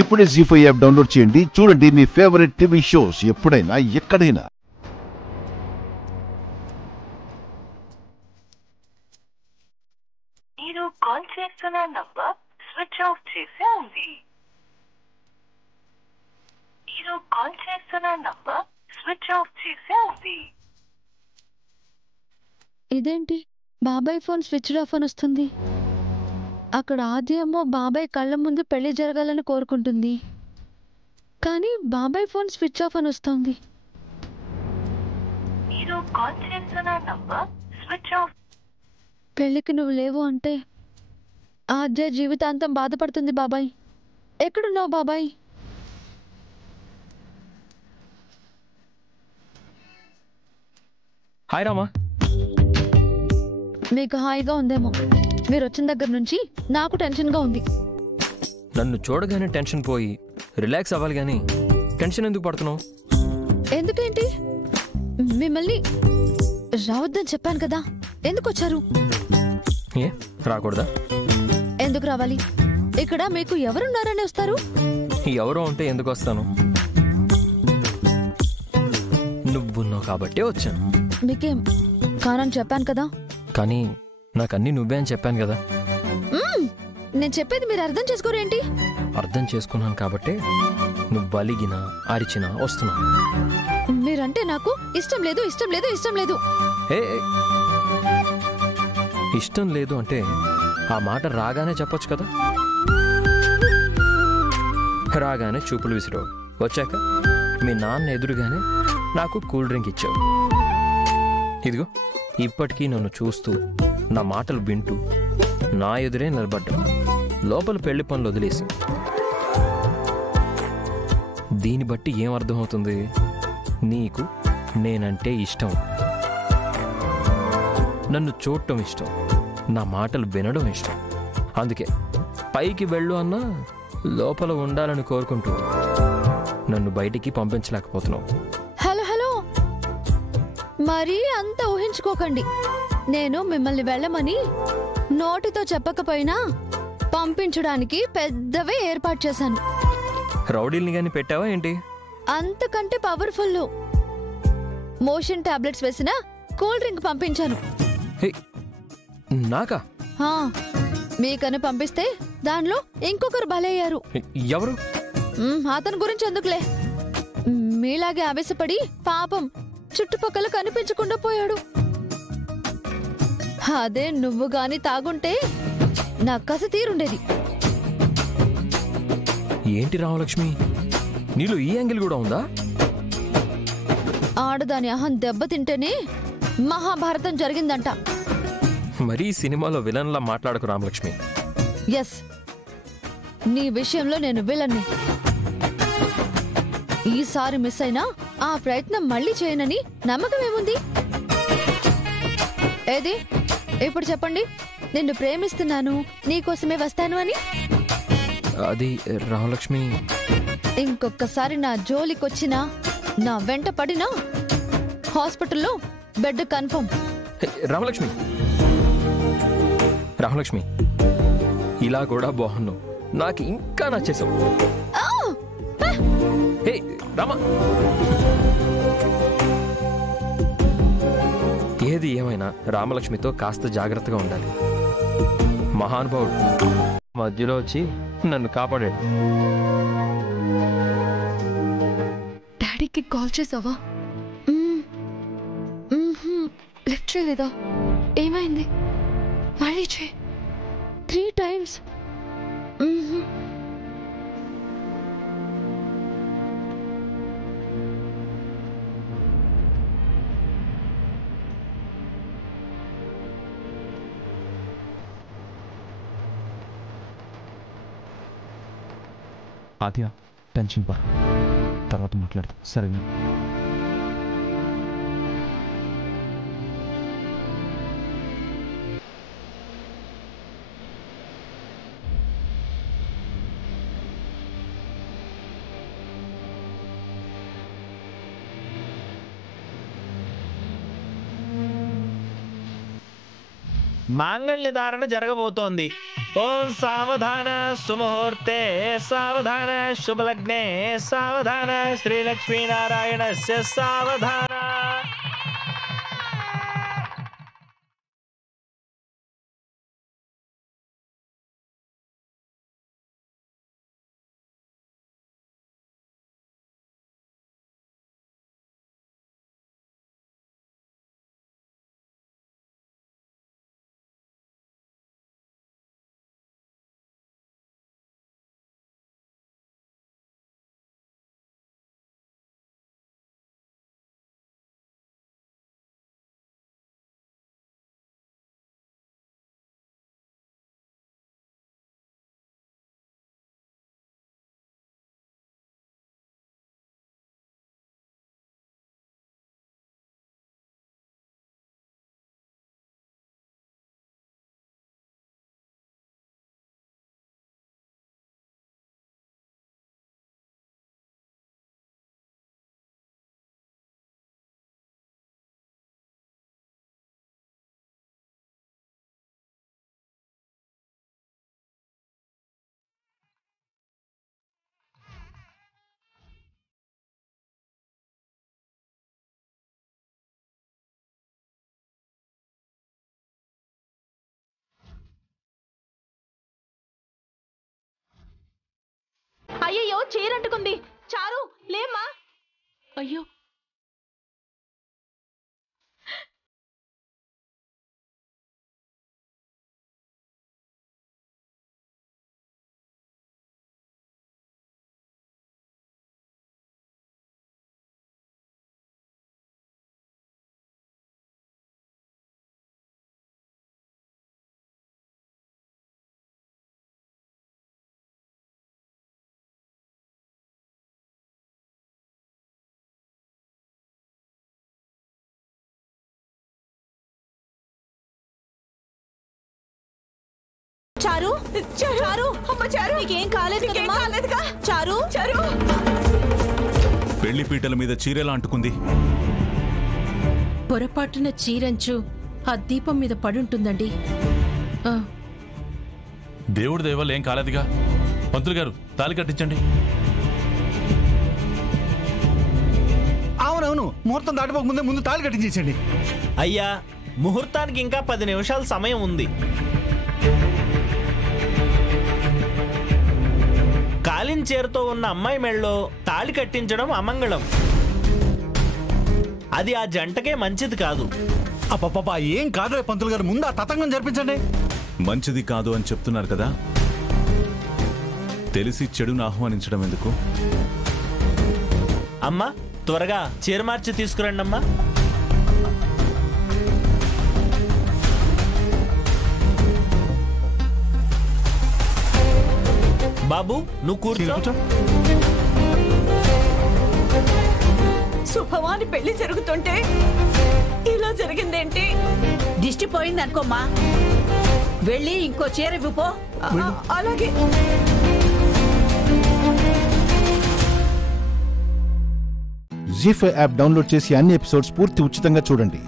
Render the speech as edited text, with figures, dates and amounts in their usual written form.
ఇప్పుడే జీ5 app download చేయండి. చూడండి మీ ఫేవరెట్ టీవీ షోస్ ఎప్పుడైనా ఎక్కడైనా. మీరు కాల్ చేస్తున్న నంబర్ స్విచ్ ఆఫ్ చేసి ఉంది. మీరు కాల్ చేస్తున్న నంబర్ స్విచ్ ఆఫ్ చేసి ఉంది. ఇదేంటి బాబాయ్ ఫోన్ స్విచ్ ఆఫ్ అని వస్తుంది? అక్కడ ఆది ఏమో బాబాయ్ కళ్ళ ముందు పెళ్లి జరగాలని కోరుకుంటుంది, కానీ బాబాయ్ ఫోన్ స్విచ్ ఆఫ్ అని వస్తుంది. మీరు కాల్ చేస్తున్న నంబర్ స్విచ్ ఆఫ్. పెళ్లికి నువ్వు లేవు అంటే ఆద్య జీవితాంతం బాధపడుతుంది. బాబాయ్ ఎక్కడున్నావు బాబాయ్? హాయ్ రామా. మీకు హాయిగా ఉందేమో, మీరు వచ్చిన దగ్గర నుంచి నాకు టెన్షన్గా ఉంది. నన్ను చూడగానే టెన్షన్ పోయి రిలాక్స్ అవ్వాలి కానీ టెన్షన్ ఎందుకు పడుతున్నావు? ఎందుకేంటి? మిమ్మల్ని రావద్దని చెప్పాను కదా, ఎందుకు వచ్చారు? ఏ రాకూడదా? ఎందుకు రావాలి? ఇక్కడ మీకు ఎవరున్నారని వస్తారు? ఎవరో ఉంటే ఎందుకు వస్తాను? నువ్వున్నావు కాబట్టే వచ్చాను. మీకేం కానని చెప్పాను కదా. కానీ నాకన్నీ నువ్వే అని చెప్పాను కదా. నేను చెప్పేది మీరు అర్థం చేసుకోరేంటి? అర్థం చేసుకున్నాను కాబట్టే నువ్వు బలిగినా అరిచినా వస్తున్నాను. మీరంటే నాకు ఇష్టం లేదు, ఇష్టం లేదు, ఇష్టం లేదు. ఏ ఇష్టం లేదు అంటే ఆ మాట రాగానే చెప్పొచ్చు కదా. రాగానే చూపులు విసిరావు, వచ్చాక మీ నాన్న ఎదురుగానే నాకు కూల్ డ్రింక్ ఇచ్చావు. ఇదిగో ఇప్పటికీ నన్ను చూస్తూ నా మాటలు వింటూ నా ఎదురే నిలబడ్డా, లోపల పెళ్లి పనులు వదిలేసి. దీన్ని బట్టి ఏం అర్థమవుతుంది? నీకు నేనంటే ఇష్టం, నన్ను చూడటం ఇష్టం, నా మాటలు వినడం ఇష్టం. అందుకే పైకి వెళ్ళు అన్నా లోపల ఉండాలని కోరుకుంటూ నన్ను బయటికి పంపించలేకపోతున్నావు. హలో హలో, మరీ అంత ఊహించుకోకండి. నేను మిమ్మల్ని వెళ్ళమని నోటితో చెప్పకపోయినా పంపించడానికి పెద్దవే ఏర్పాటు చేశాను. రౌడీల్ని గాని పెట్టావా ఏంటి? అంతకంటే పవర్ఫుల్ మోషన్ టాబ్లెట్స్ వేసిన కూల్ డ్రింక్ పంపించాను. నాకా? మీకని పంపిస్తే దానిలో ఇంకొకరు బలయ్యారు. ఎవరు? అతని గురించి ఎందుకులే, మీలాగే ఆవేశపడి పాపం చుట్టుపక్కల కనిపించకుండా పోయాడు. అదే నువ్వు గాని తాగుంటే నా కసి తీరుండేది. ఏంటి రామలక్ష్మి, నీలో ఈ యాంగిల్ కూడా ఉందా? ఆడదాని అహం దెబ్బతింటేనే మహాభారతం జరిగిందంట. మరీ సినిమాలో విలన్లా మాట్లాడకు రామలక్ష్మి. ఎస్, నీ విషయంలో నేను విలన్ని. ఈసారి మిస్ అయినా ఆ ప్రయత్నం మళ్ళీ చేయనని నమ్మకం ఏముంది? ఏది ఇప్పుడు చెప్పండి, నిన్ను ప్రేమిస్తున్నాను, నీకోసమే వస్తాను అని. అది రామలక్ష్మి, ఇంకొకసారి నా జోలికొచ్చినా నా వెంట పడినా హాస్పిటల్లో బెడ్ కన్ఫర్మ్. రామలక్ష్మి, రామలక్ష్మి ఇలా కూడా బాగున్నావు, నాకు ఇంకా నచ్చేసావు. రామా, ఏది ఏమైనా రామలక్ష్మితో కాస్త జాగ్రత్తగా ఉండాలి. మహానుభావుడు మధ్యలో వచ్చి నన్ను కాపాడాడు. డాడీకి కాల్ చేసావా? లిఫ్ట్ చేయలేదా? ఏమైంది? మళ్ళీ చే 3 times. ఆద్య, టెన్షన్ పడ, తర్వాత మాట్లాడతా సరేనా? మాంగళ్య ధారణ జరగబోతోంది. ఓం సావధాన సుముహూర్తే సావధాన శుభలగ్నే సావధాన శ్రీలక్ష్మీనారాయణస్య సావధాన. అయ్యో చీరంటుకుంది. చారు లేమ్మా. అయ్యో చారు చారు అమ్మ చారు నీకేం కాలేదు కదమ్మా. చారు చారు పెళ్లి పీటల మీద చీరెలా అంటుకుంది? పొరపాటున చీరంచు ఆ దీపం మీద పడుంటుందండి. దేవుడి దేవాలు ఏం కాలేదుగా. పంతులు గారు తాళి కట్టించండి. అవునవును, ముహూర్తం దాటిపోక ముందే ముందు తాళి కట్టించేసండి. అయ్యా, ముహూర్తానికి ఇంకా 10 నిమిషాల సమయం ఉంది. కాలిన చీరతో ఉన్న అమ్మాయి మెళ్ళలో తాళి కట్టించడం అమంగళం. అది ఆ జంటకే మంచిది కాదు. అప్పప్పా ఏం కాదు పంతులు గారు, ముందు ఆ తతంగం జరిపించండి. మంచిది కాదు అని చెప్తున్నారు కదా, తెలిసి చెడును ఆహ్వానించడం ఎందుకు? అమ్మా, త్వరగా చీర మార్చి తీసుకురండి అమ్మా. బాబు నువ్వు కూర్చో. శుభవాని పెళ్లి జరుగుతుంటే ఇలా జరిగిందేంటి? దిష్టి పోయింది అనుకోమ్మా. వెళ్ళి ఇంకో చీర ఇవ్వుపో. అలాగే. జీ5 యాప్ డౌన్లోడ్ చేసి అన్ని ఎపిసోడ్స్ పూర్తి ఉచితంగా చూడండి.